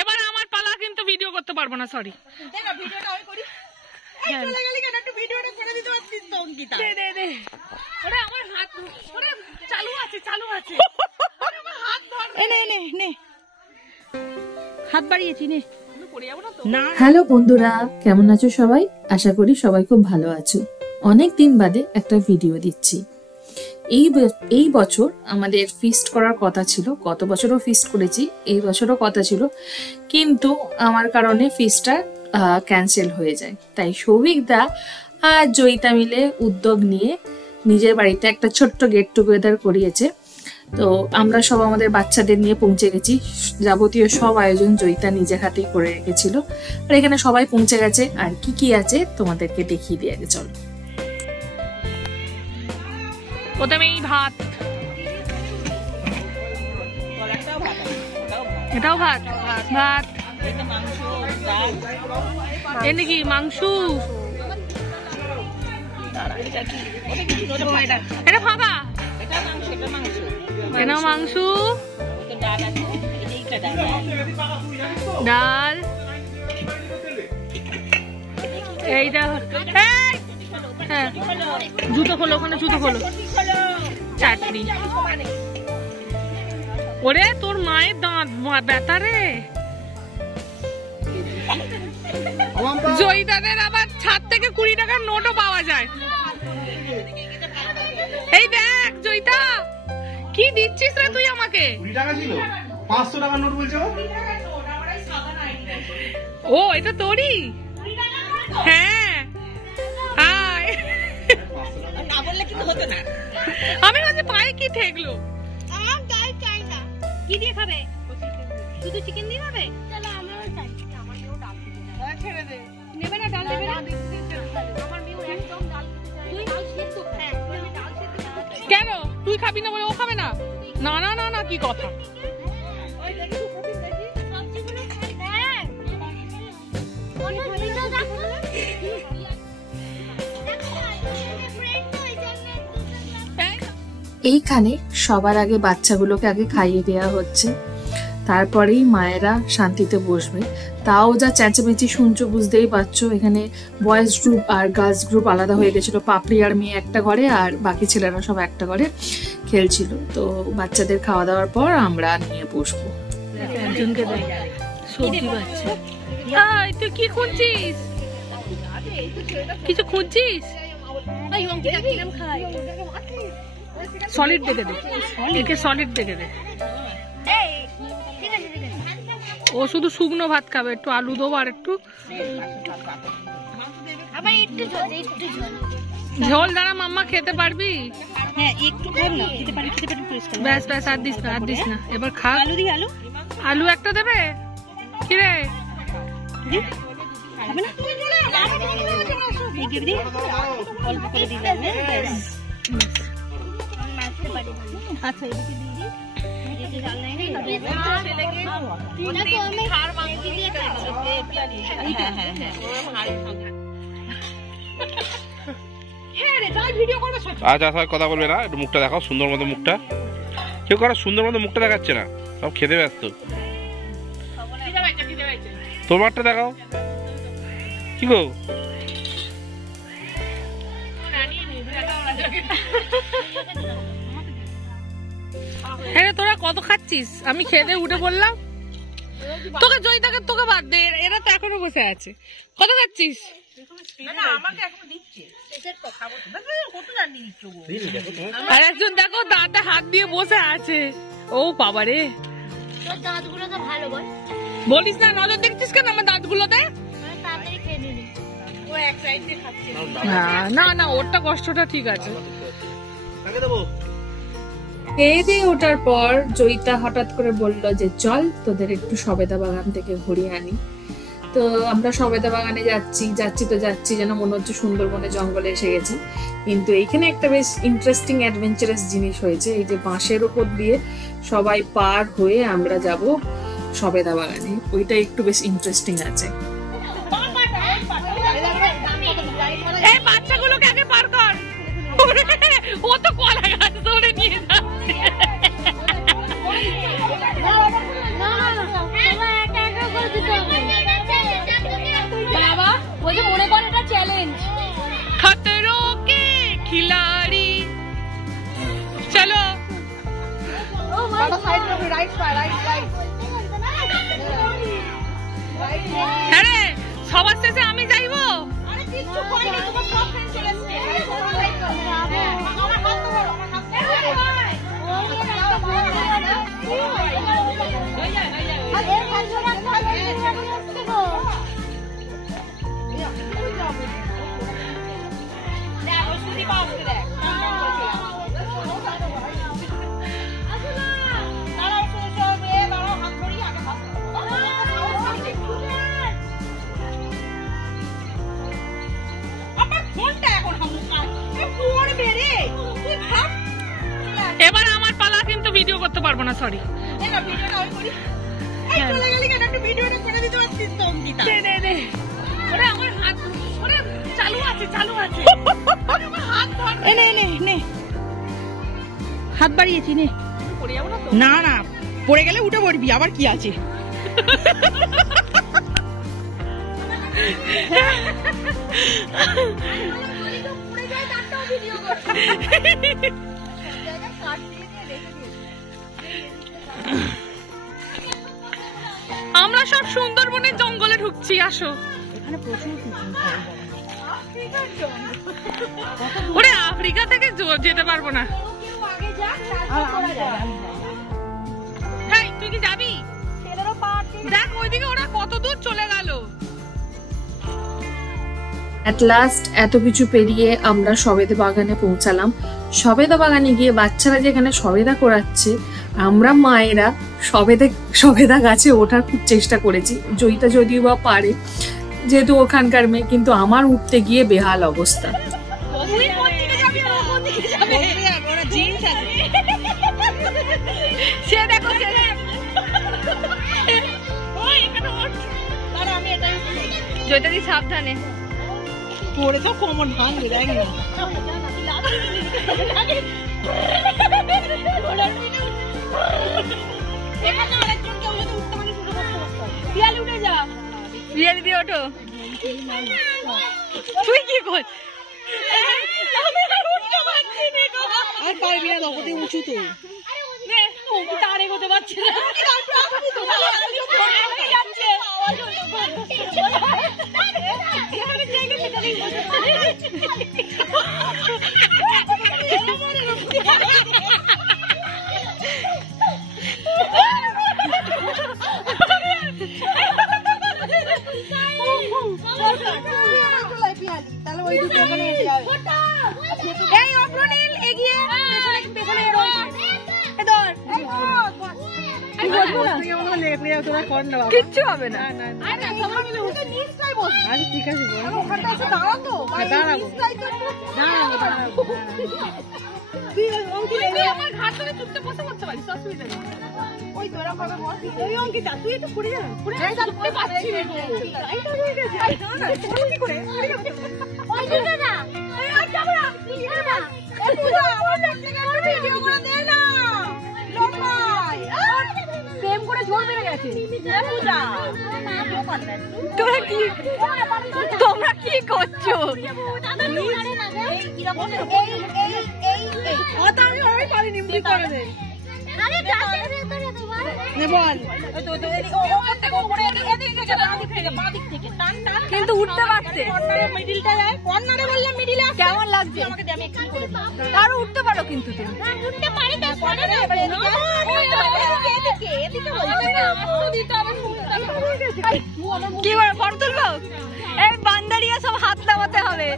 এবার আমার পালা, কিন্তু ভিডিও করতে পারবো না, সরি। হাত বাড়িয়েছি নে। হ্যালো বন্ধুরা, কেমন আছো সবাই? আশা করি সবাই খুব ভালো আছো। অনেক দিন বাদে একটা ভিডিও দিচ্ছি। এই বছর আমাদের ফিস্ট করার কথা ছিল, গত বছরও ফিস্ট করেছি, এই বছরও কথা ছিল, কিন্তু আমার কারণে ফিস্টটা ক্যান্সেল হয়ে যায়। তাই সৌভিকদা আর জয়িতা মিলে উদ্যোগ নিয়ে নিজের বাড়িতে একটা ছোট্ট গেট টুগেদার করিয়েছে। তো আমরা সব আমাদের বাচ্চাদের নিয়ে পৌঁছে গেছি। যাবতীয় সব আয়োজন জয়িতা নিজে হাতেই করে রেখেছিল, আর এখানে সবাই পৌঁছে গেছে। আর কি কি আছে তোমাদেরকে দেখিয়ে দিয়ে আগে চলো। প্রথমেই ভাত, এটাও ভাত, ভাত এ নাকি মাংস, এটা ফাঁকা, এটাও মাংস, ডাল, এইটা হ্যাঁ জুতো খোলো, ওখানে জুতো খোলো, চাটনি। ওরে তোর মায়ের দাঁত ব্যথা রে। জয়িতাদের আবার ছাদ থেকে 20 টাকার নোটও পাওয়া যায়। এই দেখ জয়িতা, কি দিচ্ছিস রে তুই আমাকে? 20 টাকা ছিল, 500 টাকার নোট বলছে। ও এটা তোরই? হ্যাঁ না বললে কিন্তু হতো না। আমি ভাবছি পায়ে কি ঠেকলো। আমার ডাল চাই না। কি দিয়ে খাবে? শুধু চিকেন দিয়ে খাবে? চলো আমরাও চাই। আমার মেয়েও ডাল খেতে চায়। ছেড়ে দে। নেবে না ডাল দেবে না? আমার মেয়েও একদম ডাল খেতে চায়। তুই ডাল সেদ্ধ খা। আমি ডাল সেদ্ধ খাবো। কেন তুই খাবি না বলে ও খাবে না? না না না না, কি কথা। ওই দেখি উপরে দেখি সবজিগুলো খাই দেখ। ওটা ভিডিও দেখো। এইখানে সবার আগে বাচ্চাগুলোকে আগে খাইয়ে দেওয়া হচ্ছে, তারপরেই মায়েরা শান্তিতে বসবে। তাও যা চেঁচামেচি শুনছো বুঝতেই পারছো। এখানে বয়েজ গ্রুপ আর গার্লস গ্রুপ আলাদা হয়ে গেছিল। পাপড়ি আর মেয়ে একটা ঘরে, আর বাকি ছেলেরা সব একটা ঘরে খেলছিল। তো বাচ্চাদের খাওয়া দাওয়ার পর আমরা নিয়ে বসবো। একজনকে দেয় সবজি বাচ্চা। তুই কি খুঁজছিস? কিছু খুঁজছিস? সলিড দেখে দে, একে সলিড দেখে দে। ও শুধু শুকনো ভাত খাবে, একটু আলু দেবো আর একটু ঝোল। দ্বারা মাম্মা খেতে পারবি? হ্যাঁ একটু খাব না, খেতে পারি, খেতে পারি। ব্যাস ব্যাস, আর দিস না, আর দিস না। এবার খা। আলু দি, আলু আলু একটা দেবে কি রে? খাবে না? এই দিয়ে দি, অল্প করে দিলাম। আচ্ছা এদিকে দিয়ে দি। এদিকে ডাল নাই না, ওটা তো আমি খার মাংস দিয়ে খাচ্ছি। হ্যাঁ হ্যাঁ হ্যাঁ। আচ্ছা সবাই কথা বলবে না, একটু মুখটা দেখাও সুন্দর মতো মুখটা। কেউ কারো সুন্দর মতো মুখটা দেখাচ্ছে না, সব খেতে ব্যস্ত। তোমারটা দেখাও। কি গো? হ্যাঁ তোরা কত খাচ্ছিস? আমি খেতে উঠে বললাম তোকে, জয়িতাকে তোকে বাদ দে, এরা তো এখনো বসে আছে। কত খাচ্ছিস? আর একজন দেখো দাঁতে হাত দিয়ে বসে আছে। ও বাবা রে, দাঁতগুলো তো ভালো বল। বলিস না, নজর দেখছিস কেন আমার দাঁতগুলোতে? তাড়াতাড়ি খেয়ে নিবি। ও এক সাইড দিয়ে খাচ্ছে। না না, ওরটা কষ্টটা ঠিক আছে। খেয়ে দিয়ে ওঠার পর জয়িতা হঠাৎ করে বলল যে চল তোদের একটু সবেদা বাগান থেকে ঘুরিয়ে আনি। তো আমরা সবেদা বাগানে যাচ্ছি যেন মনে হচ্ছে সুন্দরবনে জঙ্গলে এসে গেছি। কিন্তু এইখানে একটা বেশ ইন্টারেস্টিং অ্যাডভেঞ্চারাস জিনিস হয়েছে। এই যে বাঁশের উপর দিয়ে সবাই পার হয়ে আমরা যাব সবেদা বাগানে, ওইটা একটু বেশ ইন্টারেস্টিং আছে। এই বাচ্চাগুলোকে আগে পার কর, ও তো কলা গাছ ধরে নিয়ে যাচ্ছে। হ্যাঁ রে, সবার শেষে আমি যাইবো। এবার আমার পালা, কিন্তু ভিডিও করতে পারবো না, সরি। হাত বাড়িয়েছি নে। না না, পড়ে গেলে উঠে পড়বি, আবার কি আছে। আমরা সব সুন্দরবনের জঙ্গলে ঢুকছি, আসো। ওরে আফ্রিকা থেকে যেতে পারবো না। তুই কি যাবি? দেখ ওইদিকে ওরা কত দূর চলে গেল। অ্যাট লাস্ট এত কিছু পেরিয়ে আমরা সবেদা বাগানে পৌঁছালাম। সবেদা বাগানে গিয়ে বাচ্চারা যেখানে সবেদা করাচ্ছে, আমরা মায়েরা সবেদা গাছে ওঠার খুব চেষ্টা করেছি। জয়িতা যদিও বা পারে, যেহেতু ওখানকার মেয়ে, কিন্তু আমার উঠতে গিয়ে বেহাল অবস্থা। জয়িতাদি সাবধানে পড়ে তো কোমর ভাঙবে, দেখ না। পিয়ালি দিয়ে ওঠো। তুই কি কর? আর পারবি না, তখন উঁচুতে তার এগোতে পারছি না। কিচ্ছু হবে না। ঠিক আছে, আমার ঘাট ধরে চুপতে বসে করতে পারিস, অসুবিধা নেই। ওই তোরা করবে, ওই অঙ্কিতা তুই একটু ঘুরে যা, ঘুরে পাচ্ছি না। কি করে ওই দিকে না, আর যাব না। এই পূজা আমার থেকে একটু ভিডিও করে দে না। লম্বাই প্রেম করে ঝোল মেরে গেছে। এই পূজা তোমরা কি করছো? কিন্তু উঠতে পারছে, কেমন লাগছে? আরো উঠতে পারো, কিন্তু তুমি উঠতে পারি কি করে ফটো তুলবো? এই বান্দারিয়া সব হাত নামাতে হবে।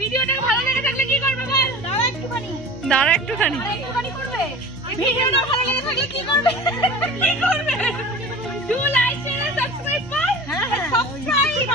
ভিডিওটা ভালো লেগে থাকলে কি করবে? দাঁড়া একটুখানি। ভিডিওটা ভালো লেগে থাকলে কি করবে? Do like, share, subscribe. হ্যাঁ, সাবস্ক্রাইব।